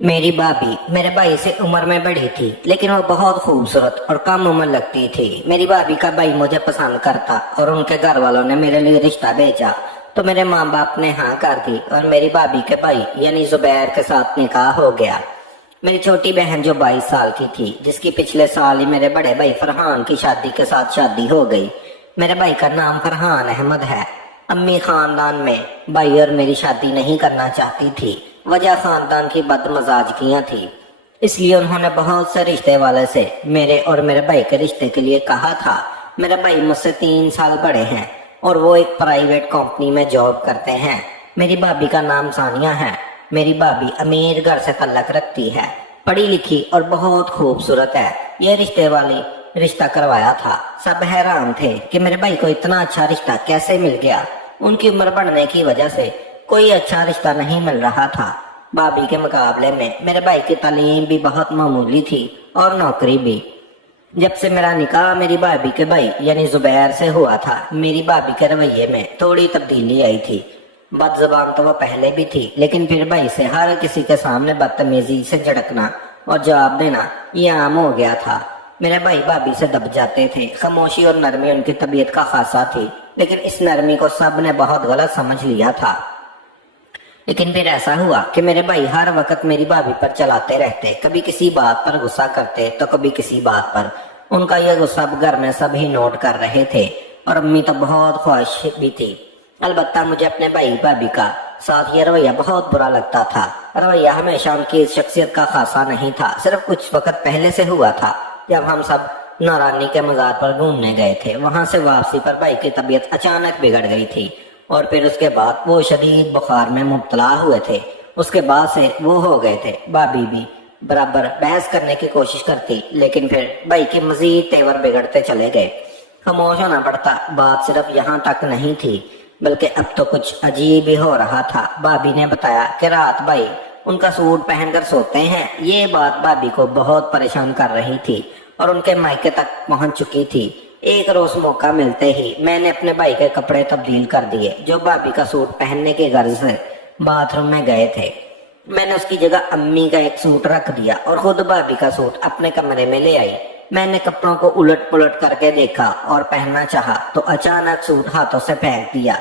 मेरी भाभी मेरे भाई से उम्र में बड़ी थी, लेकिन वो बहुत खूबसूरत और कम उम्र लगती थी। मेरी भाभी का भाई मुझे पसंद करता और उनके घर वालों ने मेरे लिए रिश्ता भेजा, तो मेरे माँ बाप ने हाँ कर दी और मेरी भाभी के भाई यानी जुबैर के साथ निकाह हो गया। मेरी छोटी बहन जो 22 साल की थी, जिसकी पिछले साल ही मेरे बड़े भाई फरहान की शादी के साथ शादी हो गई। मेरे भाई का नाम फरहान अहमद है। अम्मी खानदान में भाई और मेरी शादी नहीं करना चाहती थी। वजह खानदान की बदमजाजगियां थी, इसलिए उन्होंने बहुत से रिश्ते वाले से मेरे और मेरे भाई के रिश्ते के लिए कहा था। मेरे भाई मुझसे 3 साल बड़े हैं और वो एक प्राइवेट कंपनी में जॉब करते हैं। मेरी भाभी का नाम सानिया है। मेरी भाभी अमीर घर से तल्लक रखती है, पढ़ी लिखी और बहुत खूबसूरत है। ये रिश्ते वाली रिश्ता करवाया था। सब हैरान थे कि मेरे भाई को इतना अच्छा रिश्ता कैसे मिल गया। उनकी उम्र बढ़ने की वजह से कोई अच्छा रिश्ता नहीं मिल रहा था। भाभी के मुकाबले में मेरे भाई की तालीम भी बहुत मामूली थी और नौकरी भी। जब से मेरा निकाह मेरी भाभी के भाई यानी जुबैर से हुआ था, मेरी भाभी के रवैये में थोड़ी तब्दीली आई थी। बदजुबान तो वो पहले भी थी, लेकिन फिर भाई से हर किसी के सामने बदतमीजी से झड़कना और जवाब देना ये आम हो गया था। मेरे भाई भाभी से दब जाते थे। खामोशी और नरमी उनकी तबीयत का खासा थी, लेकिन इस नरमी को सब ने बहुत गलत समझ लिया था। लेकिन फिर ऐसा हुआ कि मेरे भाई हर वक्त मेरी भाभी पर चलाते रहते। कभी किसी बात पर गुस्सा करते तो कभी किसी बात पर। उनका यह गुस्सा घर में सभी नोट कर रहे थे और अम्मी तो बहुत ख्वाहिश भी थी। अलबत्ता मुझे अपने भाई भाभी का साथ ये रवैया बहुत बुरा लगता था। रवैया हमेशा उनकी शख्सियत का खासा नहीं था। सिर्फ कुछ वक्त पहले से हुआ था, जब हम सब नारानी के मज़ार पर घूमने गए थे। वहां से वापसी पर भाई की तबीयत अचानक बिगड़ गई थी और फिर उसके बाद वो शदीद बुखार में मुब्तला हुए थे। उसके बाद से वो हो गए थे। भाभी भी बराबर बहस करने की कोशिश करती, लेकिन फिर भाई के मजीद तेवर बिगड़ते चले गए। खामोश होना पड़ता। बात सिर्फ यहाँ तक नहीं थी, बल्कि अब तो कुछ अजीब ही हो रहा था। भाभी ने बताया कि रात भाई उनका सूट पहनकर सोते हैं। ये बात भाभी को बहुत परेशान कर रही थी और उनके मायके तक पहुंच चुकी थी। एक रोज मौका मिलते ही मैंने अपने भाई के कपड़े तब्दील कर दिए, जो भाभी का सूट पहनने के गर्ज से बाथरूम में गए थे। मैंने उसकी जगह अम्मी का एक सूट रख दिया और खुद भाभी का सूट अपने कमरे में ले आई। मैंने कपड़ों को उलट पुलट करके देखा और पहनना चाहा तो अचानक सूट हाथों से फेंक दिया।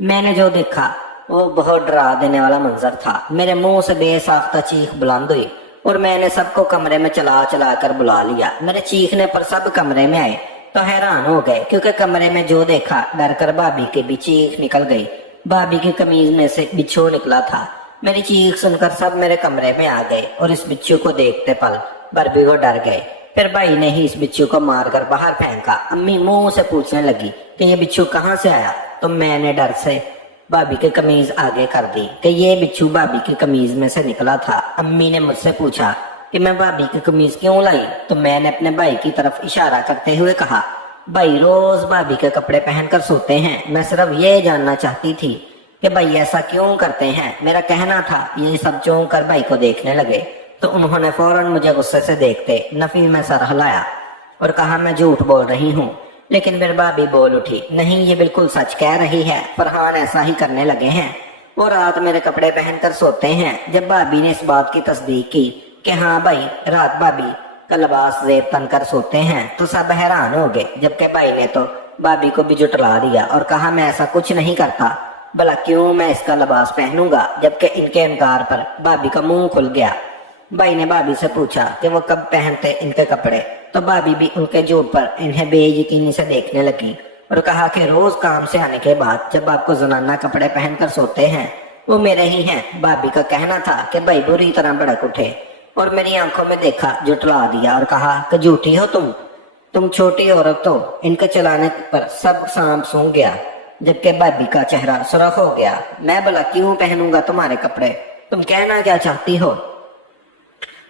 मैंने जो देखा वो बहुत डरा देने वाला मंजर था। मेरे मुंह से बेसाख्ता चीख बुलंद हुई और मैंने सबको कमरे में चला चला कर बुला लिया। मेरे चीखने पर सब कमरे में आए तो हैरान हो गए, क्योंकि कमरे में जो देखा डर कर भाभी की भी चीख निकल गई। भाभी की कमीज में से बिच्छू निकला था। मेरी चीख सुनकर सब मेरे कमरे में आ गए और इस बिच्छू को देखते पल भर भी वो डर गए। फिर भाई ने ही इस बिच्छू को मारकर बाहर फेंका। अम्मी मुंह से पूछने लगी कि ये बिच्छू कहाँ से आया, तो मैंने डर से भाभी की कमीज आगे कर दी कि ये बिच्छू भाभी की कमीज में से निकला था। अम्मी ने मुझसे पूछा कि मैं भाभी की कमीज क्यों लाई, तो मैंने अपने भाई की तरफ इशारा करते हुए कहा, भाई रोज भाभी के कपड़े पहनकर सोते हैं। मैं सिर्फ ये जानना चाहती थी कि भाई ऐसा क्यों करते हैं। मेरा कहना था। ये सब चौंक कर भाई को देखने लगे तो उन्होंने फौरन मुझे गुस्से से देखते नफी में सर हिलाया और कहा मैं झूठ बोल रही हूँ। लेकिन फिर भाभी बोल उठी, नहीं ये बिल्कुल सच कह रही है, फरहान ऐसा ही करने लगे हैं। वो रात मेरे कपड़े पहनकर सोते हैं। जब भाभी ने इस बात की तस्दीक की कि हाँ भाई रात भाभी का लिबास जेब तन कर सोते हैं, तो सब हैरान हो गए। जबकि भाई ने तो भाभी को भी जुटला दिया और कहा मैं ऐसा कुछ नहीं करता, भला क्यों मैं इसका लिबास पहनूंगा। जबकि इनके इनकार पर भाभी का मुंह खुल गया। भाई ने भाभी से पूछा कि वो कब पहनते इनके कपड़े, तो भाभी भी उनके झूठ पर इन्हें बेयकीनी से देखने लगी और कहा कि रोज काम से आने के बाद जब आपको जनाना कपड़े पहनकर सोते हैं वो मेरे ही हैं। भाभी का कहना था कि भाई बुरी तरह भड़क उठे और मेरी आंखों में देखा, जुटला दिया और कहा कि झूठी हो तुम छोटी औरत हो। इनके चलाने पर सब सांप सूंघ गया। जबकि भाभी का चेहरा सुर्ख हो गया। मैं भला क्यों पहनूंगा तुम्हारे कपड़े, तुम कहना क्या चाहती हो।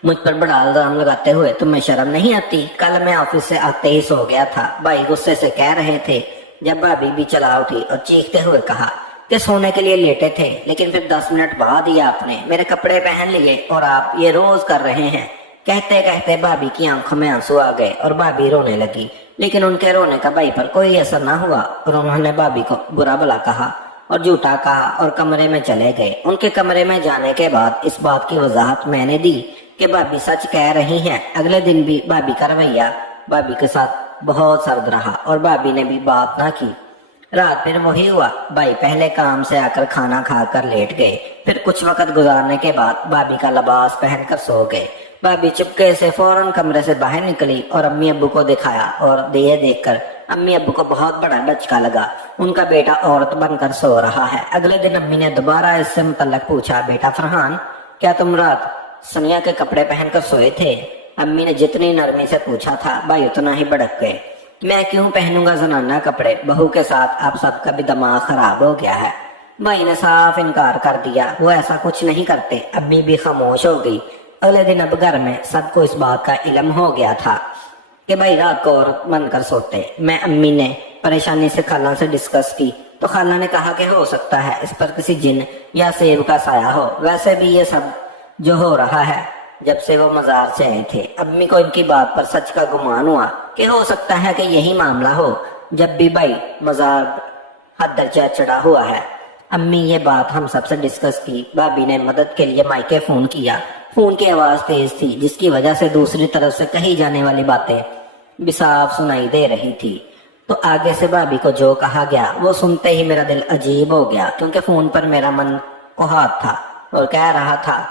मुझ पर बड़ा इल्जाम लगाते हुए तुम्हें शर्म नहीं आती। कल मैं ऑफिस से आते ही सो गया था, भाई गुस्से से कह रहे थे। जब भाभी भी चला उठी और चीखते हुए कहा कि सोने के लिए लेटे थे, लेकिन फिर 10 मिनट बाद ही आपने मेरे कपड़े पहन लिए और आप ये रोज कर रहे हैं। कहते कहते भाभी की आंखों में आंसू आ गए और भाभी रोने लगी, लेकिन उनके रोने का भाई पर कोई असर न हुआ और उन्होंने भाभी को बुरा भला कहा और झूठा कहा और कमरे में चले गए। उनके कमरे में जाने के बाद इस बात की वजाहत मैंने दी कि भाभी सच कह रही हैं। अगले दिन भी भाभी का रवैया भाभी के साथ बहुत सर्द रहा और भाभी ने भी बात ना की। रात फिर वही हुआ। भाई पहले काम से आकर खाना खाकर लेट गए। फिर कुछ वक्त गुजारने के बाद भाभी का लिबास पहनकर सो गए। भाभी चुपके से फौरन कमरे से बाहर निकली और अम्मी अब्बू को दिखाया और ये देखकर अम्मी अब्बू को बहुत बड़ा धचका लगा। उनका बेटा औरत बनकर सो रहा है। अगले दिन अम्मी ने दोबारा इससे मुतल्लक पूछा, बेटा फरहान, क्या तुम रात सनिया के कपड़े पहनकर सोए थे? अम्मी ने जितनी नरमी से पूछा था भाई उतना ही भड़क गए। मैं क्यों पहनूंगा जनाना कपड़े, बहू के साथ आप सबका भी दिमाग खराब हो गया है। भाई ने साफ इनकार कर दिया, वो ऐसा कुछ नहीं करते। अम्मी भी खामोश हो गई। अगले दिन अब घर में सबको इस बात का इल्म हो गया था कि भाई रात को औरत बनकर सोते। मैं अम्मी ने परेशानी से खाला से डिस्कस की तो खाला ने कहा कि हो सकता है इस पर किसी जिन या सेब का साया हो। वैसे भी ये सब जो हो रहा है जब से वो मजार से आए थे। अम्मी को इनकी बात पर सच का गुमान हुआ कि हो सकता है कि यही मामला हो जब भी भाई मजार हद दर्जा चढ़ा हुआ है। अम्मी ये बात हम सबसे डिस्कस की। भाभी ने मदद के लिए माइके फोन किया। फोन की आवाज तेज थी जिसकी वजह से दूसरी तरफ से कही जाने वाली बातें भी साफ सुनाई दे रही थी। तो आगे से भाभी को जो कहा गया वो सुनते ही मेरा दिल अजीब हो गया, क्योंकि फोन पर मेरा मन को हाथ था और कह रहा था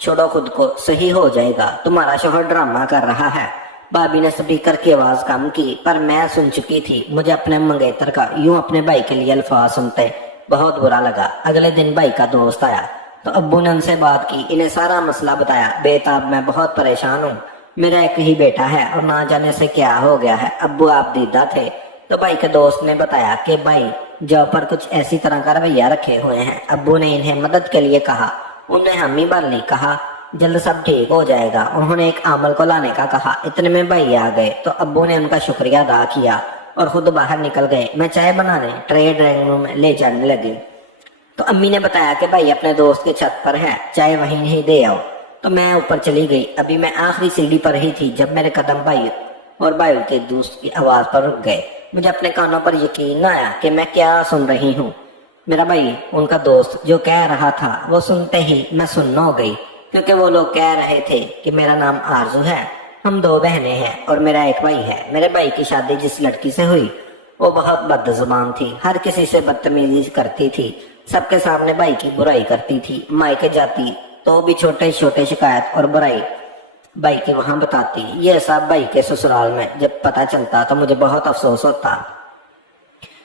छोड़ो खुद को, सही हो जाएगा, तुम्हारा शोहर ड्रामा कर रहा है। भाभी ने स्पीकर की आवाज कम की पर मैं सुन चुकी थी। मुझे अपने मंगेतर का यूं अपने भाई के लिए अल्फाज सुनते बहुत बुरा लगा। अगले दिन भाई का दोस्त आया तो अब्बू ने उनसे बात की, इन्हें सारा मसला बताया। बेताब मैं बहुत परेशान हूँ, मेरा एक ही बेटा है और ना जाने से क्या हो गया है। अब्बू आप दीदा थे। तो भाई के दोस्त ने बताया कि भाई जॉब पर कुछ ऐसी तरह का रवैया रखे हुए हैं। अब्बू ने इन्हें मदद के लिए कहा। उन्हें हमी भर नहीं कहा जल्द सब ठीक हो जाएगा। उन्होंने एक आमल को लाने का कहा। इतने में भाई आ गए तो अब्बू ने उनका शुक्रिया अदा किया और खुद बाहर निकल गए। मैं चाय बनाने ट्रे ड्राइंग रूम में ले जाने लगी तो अम्मी ने बताया कि भाई अपने दोस्त के छत पर है, चाय वहीं नहीं दे आओ। तो मैं ऊपर चली गई। अभी मैं आखिरी सीढ़ी पर ही थी जब मेरे कदम भाई और भाई के दोस्त की आवाज पर रुक गए। मुझे अपने कानों पर यकीन न आया कि मैं क्या सुन रही हूँ। मेरा भाई उनका दोस्त जो कह रहा था वो सुनते ही मैं सुन्न हो गई, क्योंकि वो लोग कह रहे थे कि मेरा नाम आरजू है, हम 2 बहनें हैं और मेरा एक भाई है। मेरे भाई की शादी जिस लड़की से हुई वो बहुत बदजुबान थी, हर किसी से बदतमीजी करती थी, सबके सामने भाई की बुराई करती थी। मायके जाती तो भी छोटे छोटे शिकायत और बुराई भाई की वहां बताती। ये सब भाई के ससुराल में जब पता चलता तो मुझे बहुत अफसोस होता,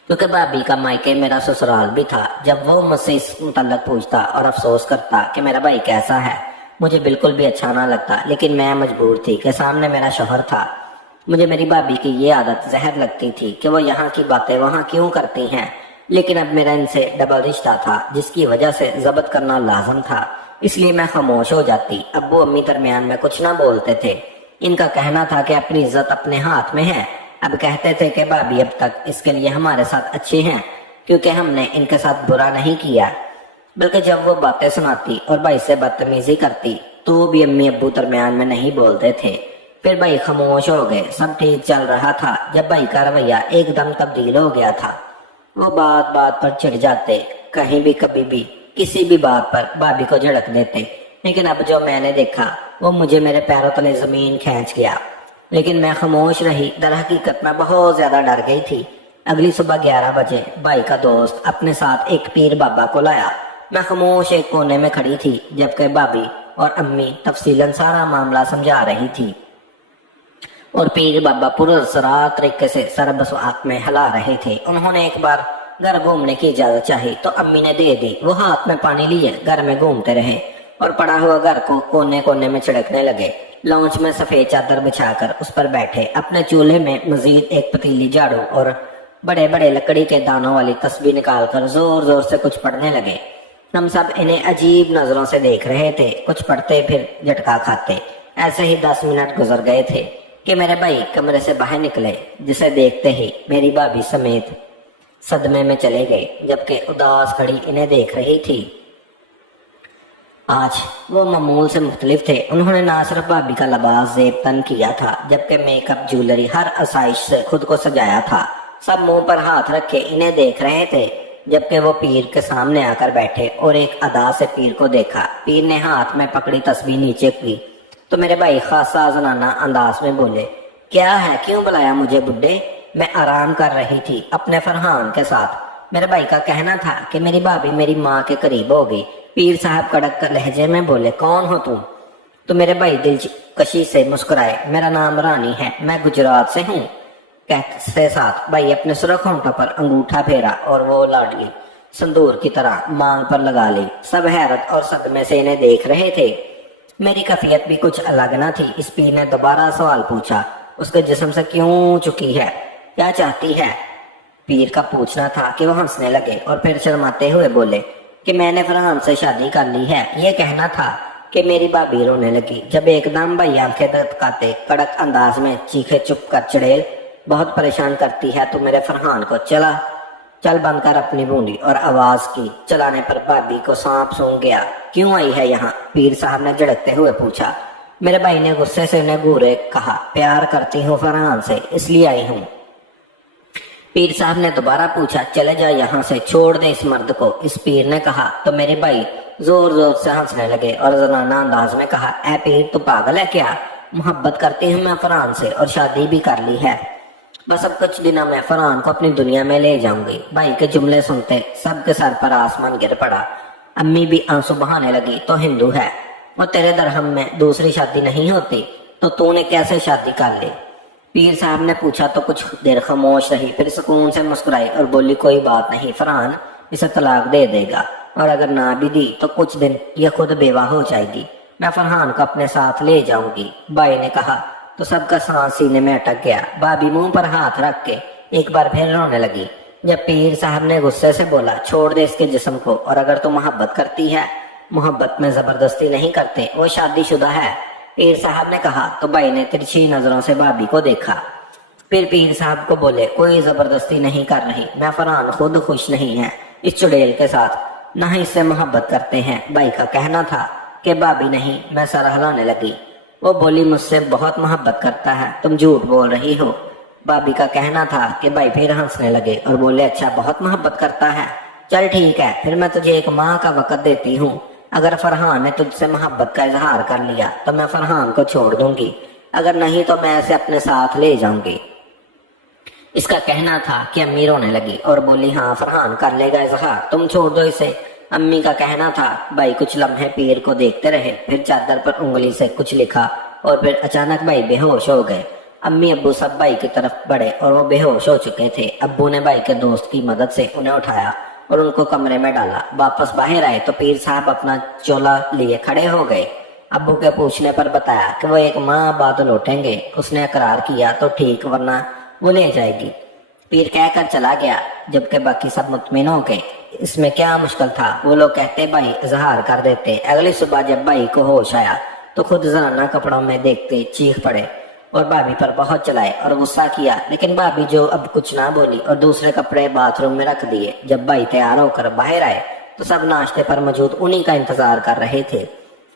क्योंकि भाभी का मायके मेरा ससुराल भी था। जब वो मुझसे इस मुतल्लक पूछता और अफसोस करता कि मेरा भाई कैसा है, मुझे बिल्कुल भी अच्छा ना लगता, लेकिन मैं मजबूर थी कि सामने मेरा शौहर था। मुझे मेरी भाभी की ये आदत जहर लगती थी कि वो यहाँ की बातें वहाँ क्यों करती हैं, लेकिन अब मेरा इनसे डबल रिश्ता था जिसकी वजह से जब्त करना लाजम था, इसलिए मैं खामोश हो जाती। अब्बू अम्मी दरमियान में कुछ ना बोलते थे। इनका कहना था कि अपनी इज्जत अपने हाथ में है। अब कहते थे कि भाभी अब तक इसके लिए हमारे साथ अच्छे हैं क्योंकि हमने इनके साथ बुरा नहीं किया, बल्कि जब वो बातें सुनाती और भाई से बदतमीजी करती तो भी अम्मी अब्बू दरमियान में नहीं बोलते थे। फिर भाई खामोश हो गए। सब ठीक चल रहा था जब भाई का रवैया एकदम तब्दील हो गया था। वो बात बात पर चिढ़ जाते, कहीं भी कभी भी किसी भी बात पर भाभी को झड़क देते। लेकिन अब जो मैंने देखा वो मुझे मेरे पैरों तले जमीन खींच गया, लेकिन मैं खामोश रही। दरहकीकत मैं बहुत ज्यादा डर गई थी। अगली सुबह 11 बजे भाई का दोस्त अपने साथ एक पीर बाबा को लाया। मैं खामोश एक कोने में खड़ी थी जबकि भाभी और अम्मी तफसीलन सारा मामला समझा रही थी और पीर बाबा पुरअसरार तरीके से सर बसवाक में हिला रहे थे। उन्होंने एक बार घर घूमने की इजाजत चाही तो अम्मी ने दे दी। वो हाथ में पानी लिए घर में घूमते रहे और पड़ा हुआ घर को कोने कोने में छिड़कने लगे। लॉन्च में सफेद चादर बिछाकर उस पर बैठे। अपने चूल्हे में मजीद एक पतीली झाड़ू और बड़े बड़े लकड़ी के दानों वाली तस्बीह निकालकर जोर जोर से कुछ पढ़ने लगे। हम सब इन्हें अजीब नजरों से देख रहे थे। कुछ पढ़ते फिर झटका खाते। ऐसे ही 10 मिनट गुजर गए थे कि मेरे भाई कमरे से बाहर निकले, जिसे देखते ही मेरी भाभी समेत सदमे में चले गए, जबकि उदास खड़ी इन्हें देख रही थी। आज वो मामूल से मुख्तलिफ थे। उन्होंने ना सिर्फ भाभी का लिबास जेब तन किया था, जबकि मेकअप, ज्वेलरी, हर आसाइश से खुद को सजाया था। सब मुंह पर हाथ रखे इन्हें देख रहे थे। जबकि वो पीर के सामने आकर बैठे और एक अदा से पीर को देखा। पीर ने हाथ में पकड़ी तस्बीह नीचे की तो मेरे भाई खासा जनाना अंदाज में बोले, क्या है, क्यों बुलाया मुझे बुड्ढे? मैं आराम कर रही थी अपने फरहान के साथ। मेरे भाई का कहना था कि मेरी भाभी मेरी माँ के करीब होगी। पीर साहब कड़क लहजे में बोले, कौन हो तुम? तो मेरे भाई दिलकशी से मुस्कुराए, मेरा नाम रानी है, मैं गुजरात से हूँ। कहते साथ भाई अपने सुर्ख होंठों पर अंगूठा फेरा और वो लाडली संदूर की तरह मांग पर लगा ली। सब हैरत और सदमे से इन्हें देख रहे थे। मेरी कैफियत भी कुछ अलग न थी। इस पीर ने दोबारा सवाल पूछा, उसके जिस्म से क्यों चुकी है, क्या चाहती है? पीर का पूछना था कि वो हंसने लगे और फिर शर्माते हुए बोले कि मैंने फरहान से शादी कर ली है। ये कहना था कि मेरी भाभी रोने लगी जब एकदम भाई आंखें दतकाते कड़क अंदाज में चीखे, चुप कर चुड़ैल, बहुत परेशान करती है तू मेरे फरहान को, चल बंद कर अपनी बूंदी। और आवाज की चलाने पर भाभी को सांप सूंघ गया। क्यों आई है यहाँ? पीर साहब ने झड़कते हुए पूछा। मेरे भाई ने गुस्से से उन्हें घूरे कहा, प्यार करती हूँ फरहान से, इसलिए आई हूँ। पीर साहब ने दोबारा पूछा, चले जा यहाँ से, छोड़ दे इस मर्द को। इस पीर ने कहा तो मेरे भाई जोर जोर से हंसने लगे और जनाना अंदाज में कहा, ए पीर तू पागल है क्या? मोहब्बत करती हूँ मैं फरहान से और शादी भी कर ली है। बस अब कुछ दिनों में फरहान को अपनी दुनिया में ले जाऊंगी। भाई के जुमले सुनते सबके सर पर आसमान गिर पड़ा। अम्मी भी आंसू बहाने लगी, तो हिंदू है और तेरे दरहम में दूसरी शादी नहीं होती तो तूने कैसे शादी कर ली? पीर साहब ने पूछा तो कुछ देर खामोश रही, फिर सुकून से मुस्कुराई और बोली, कोई बात नहीं, फरहान इसे तलाक दे देगा और अगर ना भी दी तो कुछ दिन यह खुद बेवा हो जाएगी। मैं फरहान को अपने साथ ले जाऊंगी। भाई ने कहा तो सबका सांस सीने में अटक गया। भाभी मुंह पर हाथ रख के एक बार फिर रोने लगी। जब पीर साहब ने गुस्से से बोला, छोड़ दे इसके जिस्म को और अगर तू मोहब्बत करती है, मोहब्बत में जबरदस्ती नहीं करते, वो शादीशुदा है। पीर साहब ने कहा तो भाई ने तिरछी नजरों से भाभी को देखा। फिर पीर साहब को बोले, कोई जबरदस्ती नहीं कर रही, मैं फरहान खुद खुश नहीं है इस चुड़ैल के साथ, न ही इससे मोहब्बत करते हैं। भाई का कहना था कि भाभी नहीं। मैं सर हिलाने लगी। वो बोली, मुझसे बहुत मोहब्बत करता है, तुम झूठ बोल रही हो। भाभी का कहना था कि भाई फिर हंसने लगे और बोले, अच्छा बहुत मोहब्बत करता है, चल ठीक है, फिर मैं तुझे एक माह का वक्त देती हूँ। अगर फरहान ने तुझसे मोहब्बत का इजहार कर लिया तो मैं फरहान को छोड़ दूंगी, अगर नहीं तो मैं इसे अपने साथ ले जाऊंगी। इसका कहना था कि अम्मी रोने लगी और बोली, हाँ फरहान कर लेगा इजहार, तुम छोड़ दो इसे। अम्मी का कहना था। भाई कुछ लम्हे पीर को देखते रहे, फिर चादर पर उंगली से कुछ लिखा और फिर अचानक भाई बेहोश हो गए। अम्मी अब्बू सब भाई की तरफ बढ़े और वो बेहोश हो चुके थे। अब्बू ने भाई के दोस्त की मदद से उन्हें उठाया और उनको कमरे में डाला। वापस बाहर आए तो पीर साहब अपना चोला लिए खड़े हो गए। अब्बू के पूछने पर बताया कि वो एक माह बाद लौटेंगे। उसने इकरार किया तो ठीक, वरना वो ले जाएगी। पीर कहकर चला गया, जबकि बाकी सब मुतमिन हो गए। इसमें क्या मुश्किल था, वो लोग कहते भाई इजहार कर देते। अगली सुबह जब भाई को होश आया तो खुद जनाना कपड़ों में देखते चीख पड़े और भाभी पर बहुत चलाए और गुस्सा किया, लेकिन भाभी जो अब कुछ ना बोली और दूसरे कपड़े बाथरूम में रख दिए। जब भाई तैयार होकर बाहर आए तो सब नाश्ते पर मौजूद उन्हीं का इंतजार कर रहे थे।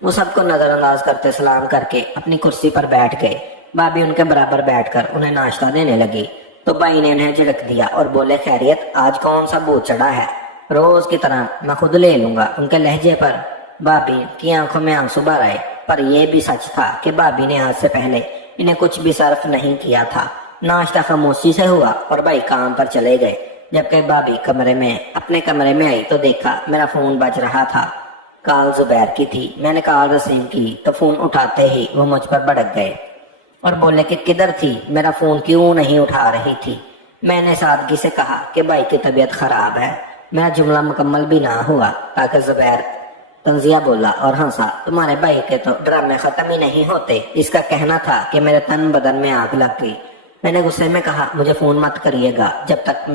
वो सबको नजरअंदाज करते सलाम करके अपनी कुर्सी पर बैठ गए। भाभी उनके बराबर बैठकर उन्हें नाश्ता देने लगी तो भाई ने उन्हें झिड़क दिया और बोले, खैरियत, आज कौन सा भूत चढ़ा है? रोज की तरह मैं खुद ले लूंगा। उनके लहजे पर भाभी की आंखों में आंसू भर आए, पर यह भी सच था कि भाभी ने आज से पहले इन्हें कुछ भी सर्फ नहीं किया था। नाश्ता खामोशी से हुआ और भाई काम पर चले गए। जबकि भाभी अपने कमरे में आई तो देखा मेरा फोन बज रहा था। कॉल जुबैर की थी। मैंने कॉल रिसीव की तो फोन उठाते ही वो मुझ पर भड़क गए और बोले कि किधर थी, मेरा फोन क्यों नहीं उठा रही थी। मैंने सादगी से कहा कि भाई की तबीयत खराब है। मेरा जुमला मुकम्मल भी ना हुआ ताकि जुबैर तंजिया बोला और हंसा, तुम्हारे भाई के तो ड्रामे खत्म ही नहीं होते। इसका कहना था कि मेरे तन बदन में आग लग गई। मैंने गुस्से में कहा, मुझे फोन मत करिएगा जब तक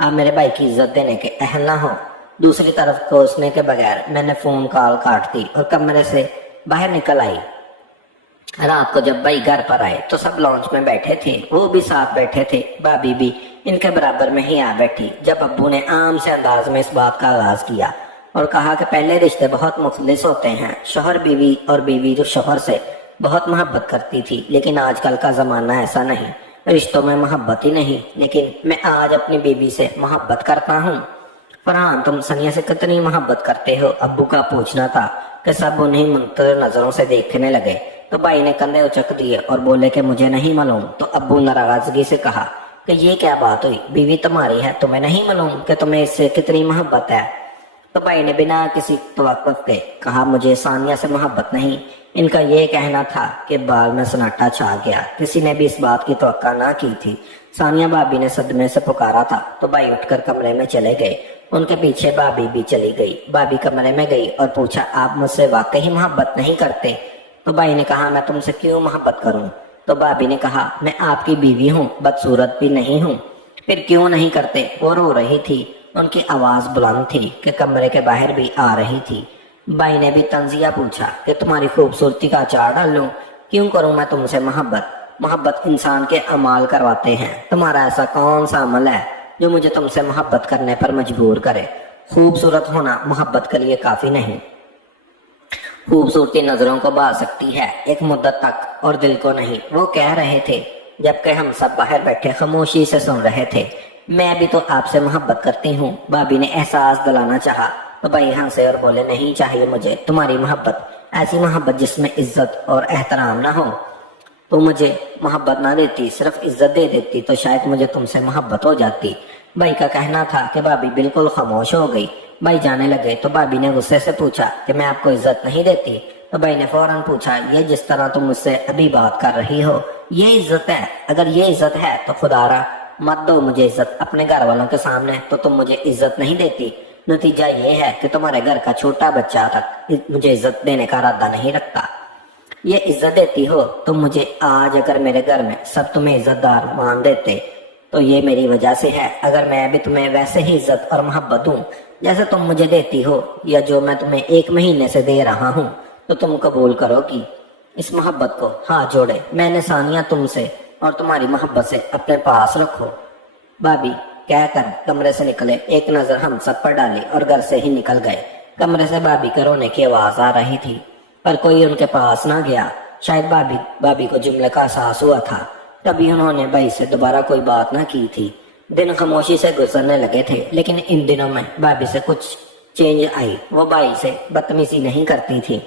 आप मेरे भाई की इज्जत देने के अहल ना हो। दूसरी तरफ कोसने के बगैर मैंने फोन कॉल काट दी और कमरे से बाहर निकल आई। रात को जब भाई घर पर आए तो सब लॉन्च में बैठे थे, वो भी साथ बैठे थे। भाभी भी इनके बराबर में ही आ बैठी। जब अब्बू ने आम से अंदाज में इस बात का आगाज किया और कहा कि पहले रिश्ते बहुत मुखलिस होते हैं, शोहर बीवी और बीवी जो शोहर से बहुत मोहब्बत करती थी, लेकिन आजकल का जमाना ऐसा नहीं, रिश्तों में मोहब्बत ही नहीं। लेकिन मैं आज अपनी बीवी से मोहब्बत करता हूँ। फरहान, तुम सनिया से कितनी मोहब्बत करते हो? अब्बू का पूछना था कि सब उन्हें मुंतज़िर नजरों से देखने लगे। तो भाई ने कंधे उचक दिए और बोले कि मुझे नहीं मालूम। तो अब्बू नाराजगी से कहा कि ये क्या बात हुई, बीवी तुम्हारी है, तुम्हें नहीं मालूम कि तुम्हें इससे कितनी मोहब्बत है? तो भाई ने बिना किसी तवक्कुफ के कहा, मुझे सानिया से मोहब्बत नहीं। इनका ये कहना था कि बाल में सन्नाटा छा गया। किसी ने भी इस बात की तवक्का ना की थी। सानिया भाभी ने सदमे से पुकारा था तो भाई उठकर कमरे में चले गए। उनके पीछे भाभी भी चली गई। भाभी कमरे में गई और पूछा, आप मुझसे वाकई मोहब्बत नहीं करते? तो भाई ने कहा, मैं तुमसे क्यों मोहब्बत करूं? तो भाभी ने कहा, मैं आपकी बीवी हूँ, बदसूरत भी नहीं हूँ। फिर क्यों नहीं करते? वो रो रही थी। उनकी आवाज बुलंद थी कि कमरे के बाहर भी आ रही थी। भाई ने भी तंजिया पूछा कि तुम्हारी खूबसूरती का अचार डाल लूं? क्यों करूं मैं तुमसे मोहब्बत? मोहब्बत इंसान के अमाल करवाते हैं। तुम्हारा ऐसा कौन सा अमल है जो मुझे तुमसे मोहब्बत करने पर मजबूर करे? खूबसूरत होना मोहब्बत के लिए काफी नहीं। खूबसूरती नजरों को बहा सकती है, एक मुद्दत तक, और दिल को नहीं। वो कह रहे थे जबकि हम सब बाहर बैठे खामोशी से सुन रहे थे। मैं भी तो आपसे मोहब्बत करती हूँ। भाभी ने एहसास दिलाना चाहा तो भाई हंसे और बोले, नहीं चाहिए मुझे तुम्हारी मोहब्बत, ऐसी मोहब्बत जिसमें इज्जत और एहतराम ना हो। तो मुझे मोहब्बत ना देती, सिर्फ इज्जत दे देती तो शायद मुझे तुमसे मोहब्बत हो जाती। भाई का कहना था कि भाभी बिल्कुल खामोश हो गई। भाई जाने लगे तो भाभी ने गुस्से से पूछा कि मैं आपको इज्जत नहीं देती? तो भाई ने फौरन पूछा, ये जिस तरह तुम मुझसे अभी बात कर रही हो, ये इज्जत है? अगर ये इज्जत है तो खुदारा मत दो मुझे इज्जत अपने घर वालों के सामने, तो तुम मुझे इज्जत नहीं देती। नतीजा ये है कि तुम्हारे घर का छोटा बच्चा तक मुझे इज्जत देने का इरादा नहीं रखता। ये इज्जत देती हो तुम मुझे। आज अगर मेरे घर में सब तुम्हें इज्जतदार मान देते तो ये मेरी वजह से है। अगर मैं भी तुम्हें वैसे ही इज्जत और मोहब्बत दूं जैसे तुम मुझे देती हो, या जो मैं तुम्हें 1 महीने से दे रहा हूँ, तो तुम कबूल करोगी इस मोहब्बत को? हाथ जोड़े मैंने सानिया तुमसे और तुम्हारी मोहब्बत से अपने पास रखो। भाभी कहकर कमरे से निकले, एक नजर हम सब पर डाली और घर से ही निकल गए। कमरे से भाभी के रोने की आवाज आ रही थी पर कोई उनके पास ना गया। शायद भाभी को जुमले का एहसास हुआ था, तभी उन्होंने भाई से दोबारा कोई बात ना की थी। दिन खामोशी से गुजरने लगे थे, लेकिन इन दिनों में भाभी से कुछ चेंज आई। वो भाई से बदतमीजी नहीं करती थी।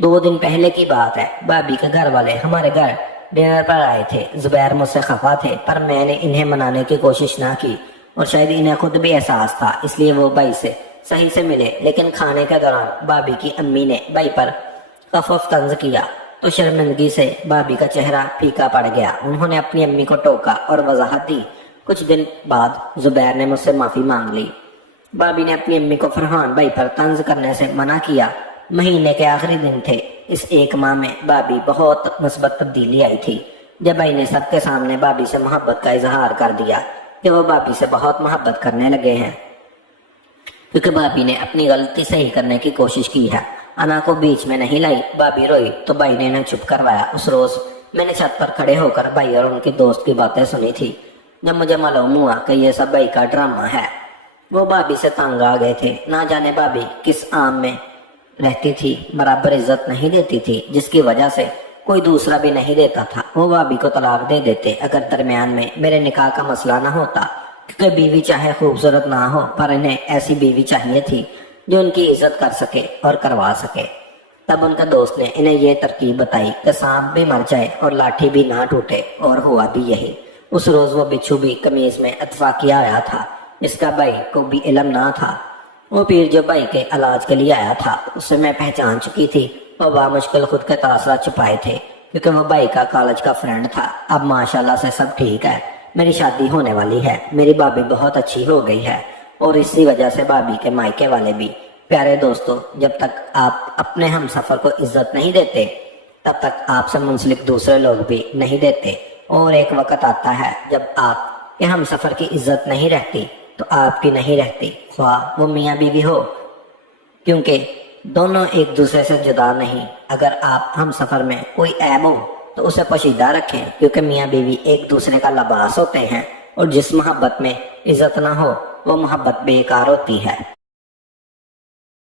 2 दिन पहले की बात है, भाभी के घर वाले हमारे घर डिनर पर आए थे। जुबैर मुझसे खफा थे पर मैंने इन्हें मनाने की कोशिश ना की और शायद इन्हें खुद भी एहसास था, इसलिए वो भाई से सही से मिले। लेकिन खाने के दौरान भाभी की अम्मी ने भाई पर खफफ तंज किया तो शर्मिंदगी से भाभी का चेहरा फीका पड़ गया। उन्होंने अपनी अम्मी को टोका और वजाहत दी। कुछ दिन बाद जुबैर ने मुझसे माफी मांग ली। भाभी ने अपनी अम्मी को फरहान भाई पर तंज करने से मना किया। महीने के आखिरी दिन थे। इस 1 माह में भाभी बहुत मुस्बत तब्दीली आई थी जब भाई ने सबके सामने भाभी से मोहब्बत का इजहार कर दिया कि वो भाभी से बहुत मोहब्बत करने लगे हैं, क्योंकि भाभी ने अपनी गलती सही करने की कोशिश की है। अना को बीच में नहीं लाई। भाभी रोई तो भाई ने इन्हें चुप करवाया। उस रोज मैंने छत पर खड़े होकर भाई और उनके दोस्त की बातें सुनी थी। जब मुझे मालूम हुआ कि ये सब भाई का ड्रामा है, वो भाभी से तंग आ गए थे। ना जाने भाभी किस आम में रहती थी, बराबर इज्जत नहीं देती थी, जिसकी वजह से कोई दूसरा भी नहीं देता था। वो भाभी को तलाक दे देते अगर दरमियान में मेरे निकाह का मसला ना होता, क्योंकि बीवी चाहे खूबसूरत ना हो पर इन्हें ऐसी बीवी चाहिए थी जो उनकी इज्जत कर सके और करवा सके। तब उनका दोस्त ने इन्हें ये तरकीब बताई कि सांप भी मर जाए और लाठी भी ना टूटे, और हुआ भी यही। उस रोज वो बिच्छू भी कमीज में अतफाकिया आया था, जिसका भाई को भी इल्म ना था। वो पीर जो भाई के इलाज के लिए आया था उसे मैं पहचान चुकी थी। वो बामुश्किल खुद के तासरा छुपाए थे क्योंकि वो भाई का कॉलेज का फ्रेंड था। अब माशाल्लाह से सब ठीक है। मेरी शादी होने वाली है। मेरी भाभी बहुत अच्छी हो गई है और इसी वजह से भाभी के मायके वाले भी। प्यारे दोस्तों, जब तक आप अपने हम सफर को इज्जत नहीं देते तब तक आपसे मुंसलिक दूसरे लोग भी नहीं देते। और एक वक्त आता है जब आपके हम सफर की इज्जत नहीं रहती तो आपकी नहीं रहती, ख्वाह वो मियाँ बीवी हो, क्योंकि दोनों एक दूसरे से जुदा नहीं। अगर आप हम सफर में कोई ऐब हो तो उसे पोशीदा रखें, क्योंकि मियाँ बीवी एक दूसरे का लिबास होते हैं और जिस मोहब्बत में इज्जत ना हो वो मोहब्बत बेकार होती है।